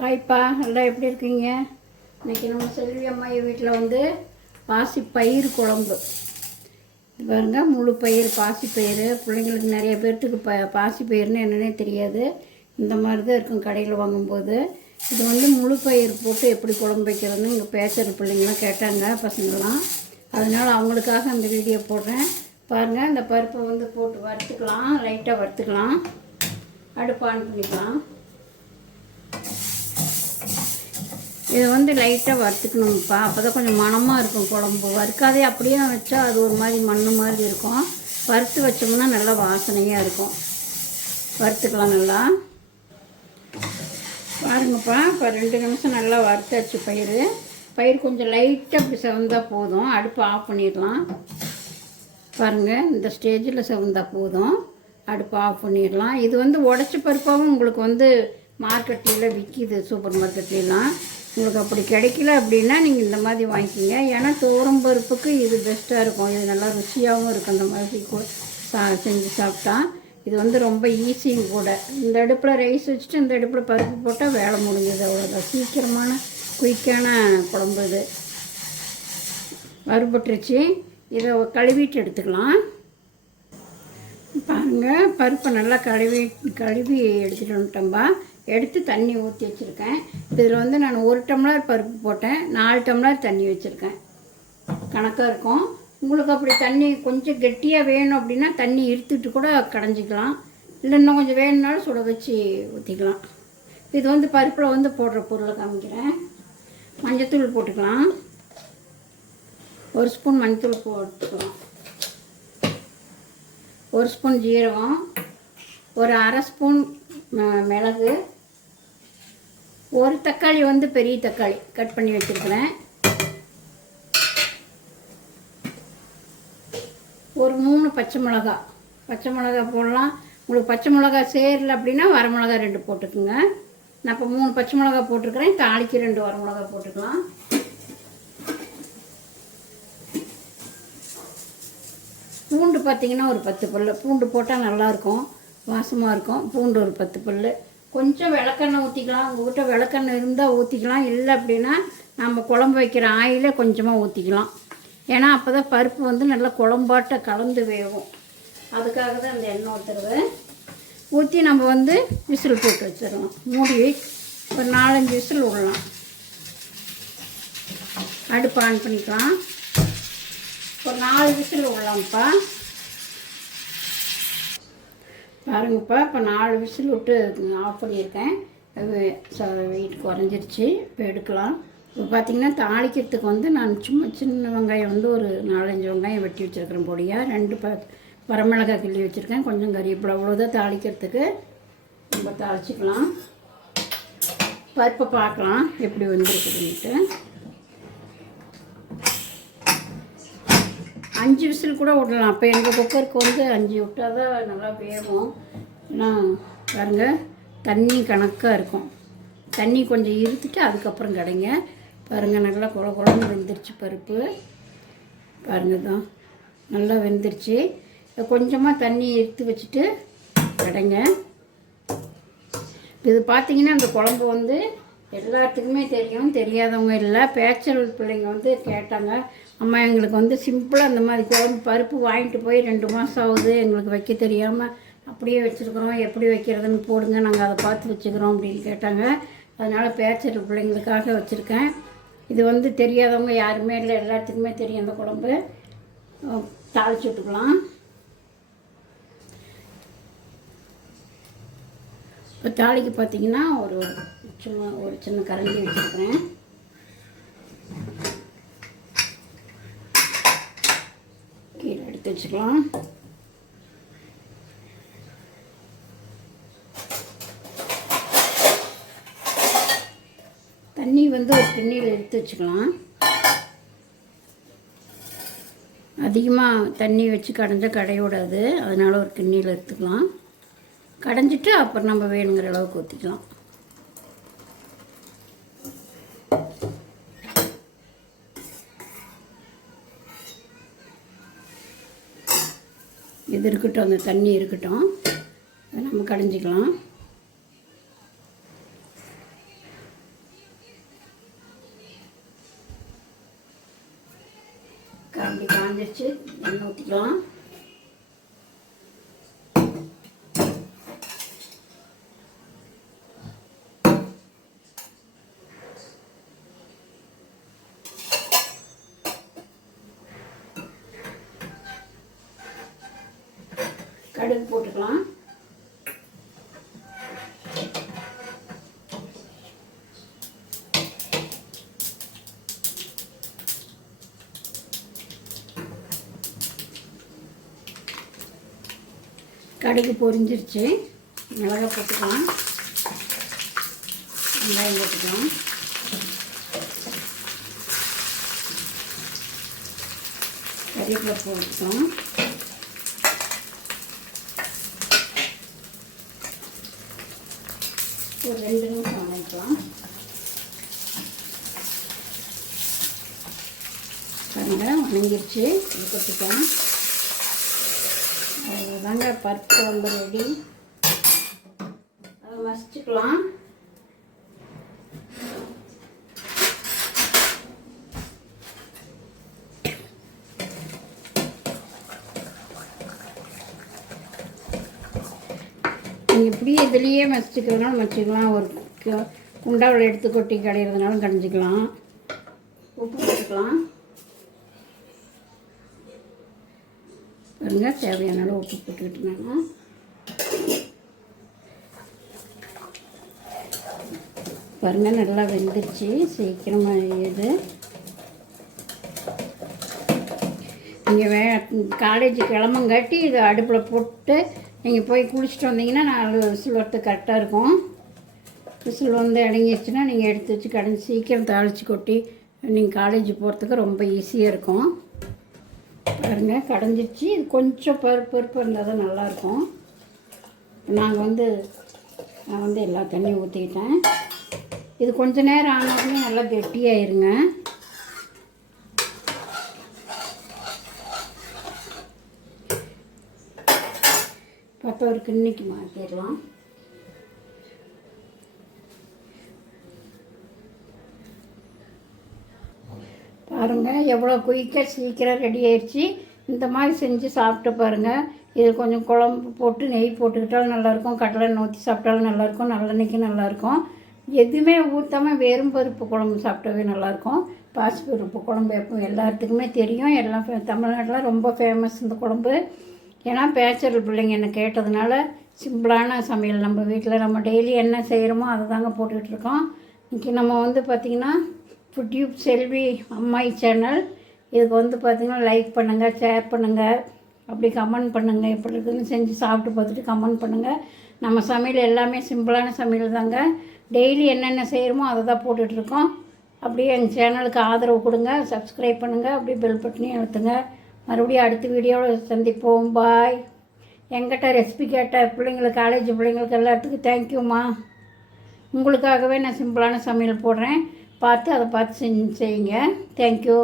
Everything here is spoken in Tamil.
ஹாய்ப்பா, எல்லாம் எப்படி இருக்கீங்க? இன்றைக்கி நம்ம செல்வி அம்மா வீட்டில் வந்து பாசிப்பயிறு குழம்பு. இது பாருங்க, முழு பயிர் பாசிப்பயிறு. பிள்ளைங்களுக்கு நிறைய பேர்த்துக்கு பாசிப்பயிறுன்னு என்னன்னே தெரியாது. இந்த மாதிரி தான் இருக்கும் கடையில் வாங்கும்போது. இது வந்து முழு பயிர் போட்டு எப்படி குழம்பு வைக்கிறதுன்னு இங்கே பேசுகிற பிள்ளைங்களாம் கேட்டாங்க, பசங்களாம். அதனால் அவங்களுக்காக அந்த வீடியோ போடுறேன். பாருங்கள், இந்த பருப்பை வந்து போட்டு வறுத்துக்கலாம், லைட்டாக வறுத்துக்கலாம். அடுப்பு ஆன் பண்ணிக்கலாம். இதை வந்து லைட்டாக வறுத்துக்கணும்ப்பா, அப்போ தான் கொஞ்சம் மணமாக இருக்கும் குழம்பு. வறுக்காதே அப்படியே வச்சா அது ஒரு மாதிரி மண் மாதிரி இருக்கும். வறுத்து வச்சோம்னா நல்லா வாசனையாக இருக்கும். வறுத்துக்கலாம் நல்லா. பாருங்கப்பா, இப்போ 2 நிமிஷம் நல்லா வறுத்தாச்சு பயிர் கொஞ்சம் லைட்டாக இப்படி செவந்தால் போதும். அடுப்பு ஆஃப் பண்ணிடலாம். பாருங்கள், இந்த ஸ்டேஜில் செவந்தால் போதும். அடுப்பு ஆஃப் பண்ணிடலாம். இது வந்து உடச்ச பருப்பாகவும் உங்களுக்கு வந்து மார்க்கெட்லாம் விற்கிது, சூப்பர் மார்க்கெட்லாம். உங்களுக்கு அப்படி கிடைக்கல அப்படின்னா நீங்கள் இந்த மாதிரி வாங்கிக்கிங்க. ஏன்னா துவரம் பருப்புக்கு இது பெஸ்ட்டாக இருக்கும். இது நல்லா ருசியாகவும் இருக்கும். அந்த மாதிரி செஞ்சு சாப்பிட்டா இது வந்து ரொம்ப ஈஸியும் கூட. இந்த அடுப்பில் ரைஸ் வச்சுட்டு இந்த அடுப்பில் பருப்பு போட்டால் வேலை முடிஞ்சது, அவ்வளோதான். சீக்கிரமான குயிக்கான குழம்பு இது. வறுபட்டுருச்சு. இதை கழுவிட்டு எடுத்துக்கலாம். பாருங்கள், பருப்பை நல்லா கழுவி எடுத்துகிட்டு வந்துட்டோம்பா. எடுத்து தண்ணி ஊற்றி வச்சுருக்கேன். இதில் வந்து நான் 1 டம்ளர் பருப்பு போட்டேன், 4 டம்ளர் தண்ணி வச்சுருக்கேன். கணக்காக இருக்கும். உங்களுக்கு அப்படி தண்ணி கொஞ்சம் கெட்டியாக வேணும் அப்படின்னா தண்ணி இருத்துட்டு கூட கடைஞ்சிக்கலாம். இல்லை இன்னும் கொஞ்சம் வேணும்னாலும் சுட வச்சு ஊற்றிக்கலாம். இது வந்து பருப்பில் வந்து போடுற பொருளை காமிக்கிறேன். மஞ்சத்தூள் போட்டுக்கலாம். 1 ஸ்பூன் மஞ்சத்தூள் போட்டுக்கலாம். 1 ஸ்பூன் ஜீரகம், ஒரு 1/2 ஸ்பூன் மிளகு, 1 தக்காளி வந்து பெரிய தக்காளி கட் பண்ணி வச்சுருக்கிறேன். ஒரு 3 பச்சை மிளகா போடலாம். உங்களுக்கு பச்சை மிளகா சேரல அப்படின்னா வரமிளகா 2 போட்டுக்குங்க. நான் இப்போ 3 பச்சை மிளகா போட்டிருக்கிறேன். தாளிக்கு 2 வரமிளகா போட்டுக்கலாம். பூண்டு பார்த்திங்கன்னா ஒரு 10 பல் பூண்டு போட்டால் நல்லாயிருக்கும், வாசமாக இருக்கும். பூண்டு ஒரு 10 பல். கொஞ்சம் விளக்கெண்ணெய் ஊற்றிக்கலாம். உங்கள்கிட்ட விளக்கெண்ணெய் இருந்தால் ஊற்றிக்கலாம். இல்லை அப்படின்னா நம்ம குழம்பு வைக்கிற ஆயிலே கொஞ்சமாக ஊற்றிக்கலாம். ஏன்னா அப்போ தான் பருப்பு வந்து நல்லா குழம்பாட்ட கலந்து வேகும். அதுக்காக தான் அந்த எண்ணெய் ஊற்றுறது. ஊற்றி நம்ம வந்து விசில் போட்டு வச்சிடலாம். மூடி ஒரு 4-5 விசில் விடலாம். அடுப்பு ஆன் பண்ணிக்கலாம். ஒரு 4 விசில் விடலாம்ப்பா. பாருங்கப்பா, இப்போ 4 விசில் விட்டு ஆஃப் பண்ணியிருக்கேன். வெயிட் குறைஞ்சிருச்சு. இப்போ எடுக்கலாம். இப்போ பார்த்திங்கன்னா தாளிக்கிறதுக்கு வந்து நான் சும்மா சின்ன வெங்காயம் வந்து ஒரு 4-5 வெங்காயம் வெட்டி வச்சுருக்கிறேன் பொடியாக. 2 வரமிளகாய் கிள்ளி வச்சுருக்கேன். கொஞ்சம் கறிவேப்பிலை, அவ்வளோதான் தாளிக்கிறதுக்கு. நம்ம தாளிச்சிக்கலாம். பருப்பை பார்க்கலாம் எப்படி வந்துருக்குதுன்ட்டு. 5 விசில் கூட விடலாம். அப்போ எங்கள் குக்கருக்கு வந்து 5 விட்டால் தான் நல்லா வேகும். ஏன்னா பாருங்கள், தண்ணி கணக்காக இருக்கும். தண்ணி கொஞ்சம் இருத்துட்டு அதுக்கப்புறம் கடைங்க. பாருங்கள், நல்லா குழம்பு வெந்துருச்சு பருப்பு. பாருங்கள் தான் நல்லா வெந்துருச்சு. கொஞ்சமாக தண்ணி எடுத்து வச்சுட்டு கடைங்க. இது பார்த்திங்கன்னா அந்த குழம்பு வந்து எல்லாத்துக்குமே தெரியும், தெரியாதவங்க இல்லை. பேச்சல் பிள்ளைங்க வந்து கேட்டாங்க, அம்மா எங்களுக்கு வந்து சிம்பிளாக அந்த மாதிரி குழம்பு பருப்பு வாங்கிட்டு போய் 2 மாதம் ஆகுது, எங்களுக்கு வைக்க தெரியாமல் அப்படியே வச்சுருக்குறோம், எப்படி வைக்கிறதுன்னு போடுங்க, நாங்கள் அதை பார்த்து வச்சுக்கிறோம் அப்படின்னு கேட்டாங்க. அதனால் பேச்சல் பிள்ளைங்களுக்காக வச்சுருக்கேன். இது வந்து தெரியாதவங்க யாருமே இல்லை, எல்லாத்துக்குமே தெரியும் அந்த குழம்பு. தாளிச்சு விட்டுக்கலாம். இப்போ தாளிக்கு பார்த்திங்கன்னா ஒரு சின்ன கரண்டி வச்சுருக்கிறேன். கீழே எடுத்து வச்சுக்கலாம். தண்ணி வந்து ஒரு கிண்ணியில் எடுத்து வச்சுக்கலாம். அதிகமாக தண்ணி வச்சு கடைஞ்சால் கடையோடாது, அதனால் ஒரு கிண்ணியில் எடுத்துக்கலாம். கடைஞ்சிட்டு அப்புறம் நம்ம வேணுங்கிற அளவுக்கு ஊற்றிக்கலாம். இது இருக்கட்டும், அந்த தண்ணி இருக்கட்டும், நம்ம கடைஞ்சிக்கலாம். அப்படி காஞ்சிச்சு எண்ணெய் ஊற்றிக்கலாம். கடுகு போட்டுக்கலாம். கடுகு பொரிஞ்சிருச்சு. மிளகாய் போட்டுக்கலாம். வெங்காயம் போட்டுக்கலாம். கறிவேப்பிலை போட்டுக்கலாம். ஒரு 2 நிமிஷம் வதக்கலாம். பாருங்கள் வதங்கிருச்சு. இது கொட்டிக்கலாம். அவ்வளோதாங்க பருப்பு குழம்பு ரெடி. அதை மசிச்சுக்கலாம். நீங்கள் இப்படியே இதுலேயே மசிச்சுக்கிறதுனாலும் மசிக்கலாம். ஒரு குண்டாவில் எடுத்து கொட்டி கடையிறதுனாலும் கடைஞ்சிக்கலாம். உப்பு போட்டுக்கலாம். பாருங்க தேவையான அளவு உப்பு போட்டுக்கிட்டுனாங்க. பாருங்கள் நல்லா வெந்துருச்சு. சீக்கிரமாக இது நீங்கள் காலேஜ் கிளம்பங்காட்டி இது அடுப்பில் போட்டு நீங்கள் போய் குளிச்சுட்டு வந்தீங்கன்னா 4 விசில் வரத்து கரெக்டாக இருக்கும். விசில் வந்து அடங்கிடுச்சுன்னா நீங்கள் எடுத்து வச்சு கடைஞ்சி சீக்கிரம் தாளித்து கொட்டி நீங்கள் காலேஜ் போகிறதுக்கு ரொம்ப ஈஸியாக இருக்கும். பாருங்கள் கடைஞ்சிருச்சு. இது கொஞ்சம் பருப்பு இருந்தால் தான் நல்லாயிருக்கும். நான் வந்து எல்லா தண்ணியும் ஊற்றிக்கிட்டேன். இது கொஞ்சம் நேரம் ஆனாலுமே நல்லா கெட்டியாயிருங்க. பார்த்தா ஒரு கிண்ணிக்கு மாற்றிடலாம். பாருங்கள் எவ்வளோ குயிக்காக சீக்கிரம் ரெடி ஆயிடுச்சு. இந்த மாதிரி செஞ்சு சாப்பிட்டு பாருங்கள். இது கொஞ்சம் குழம்பு போட்டு நெய் போட்டுக்கிட்டாலும் நல்லாயிருக்கும். கடலை ஊற்றி சாப்பிட்டாலும் நல்லாயிருக்கும். நல்லெண்ணெய்க்கு நல்லாயிருக்கும். எதுவுமே ஊற்றாமல் வெறும் பருப்பு குழம்பு சாப்பிட்டவே நல்லாயிருக்கும். பாசிப்பருப்பு குழம்பு எப்போ எல்லாத்துக்குமே தெரியும். எல்லாம் தமிழ்நாட்டில் ரொம்ப ஃபேமஸ் இந்த குழம்பு. ஏன்னா பேச்சுலர் பிள்ளைங்க என்ன கேட்டதுனால சிம்பிளான சமையல் நம்ம வீட்டில் நம்ம டெய்லி என்ன செய்கிறோமோ அதை தாங்க போட்டுக்கிட்டுருக்கோம். இன்றைக்கி நம்ம வந்து பார்த்திங்கன்னா ஃபுட்யூப் செல்வி அம்மாயி சேனல். இதுக்கு வந்து பார்த்திங்கன்னா லைக் பண்ணுங்கள், ஷேர் பண்ணுங்கள், அப்படி கமெண்ட் பண்ணுங்கள். எப்படி இருக்குதுன்னு செஞ்சு சாப்பிட்டு பார்த்துட்டு கமெண்ட் பண்ணுங்கள். நம்ம சமையல் எல்லாமே சிம்பிளான சமையல் தாங்க. டெய்லி என்னென்ன செய்கிறோமோ அதை தான் போட்டுட்ருக்கோம். அப்படியே எங்கள் சேனலுக்கு ஆதரவு கொடுங்க. சப்ஸ்கிரைப் பண்ணுங்கள். அப்படியே பெல் பட்டனையும் அழுத்துங்க. மறுபடியும் அடுத்த வீடியோவில் சந்திப்போம். பாய். எங்கிட்ட ரெசிபி கேட்ட பிள்ளைங்களுக்கு, காலேஜ் பிள்ளைங்களுக்கு எல்லாத்துக்கும் தேங்க்யூம்மா. உங்களுக்காகவே நான் சிம்பிளான சமையல் போடுறேன். பார்த்து அதை பார்த்து செய்யுங்க. தேங்க்யூ.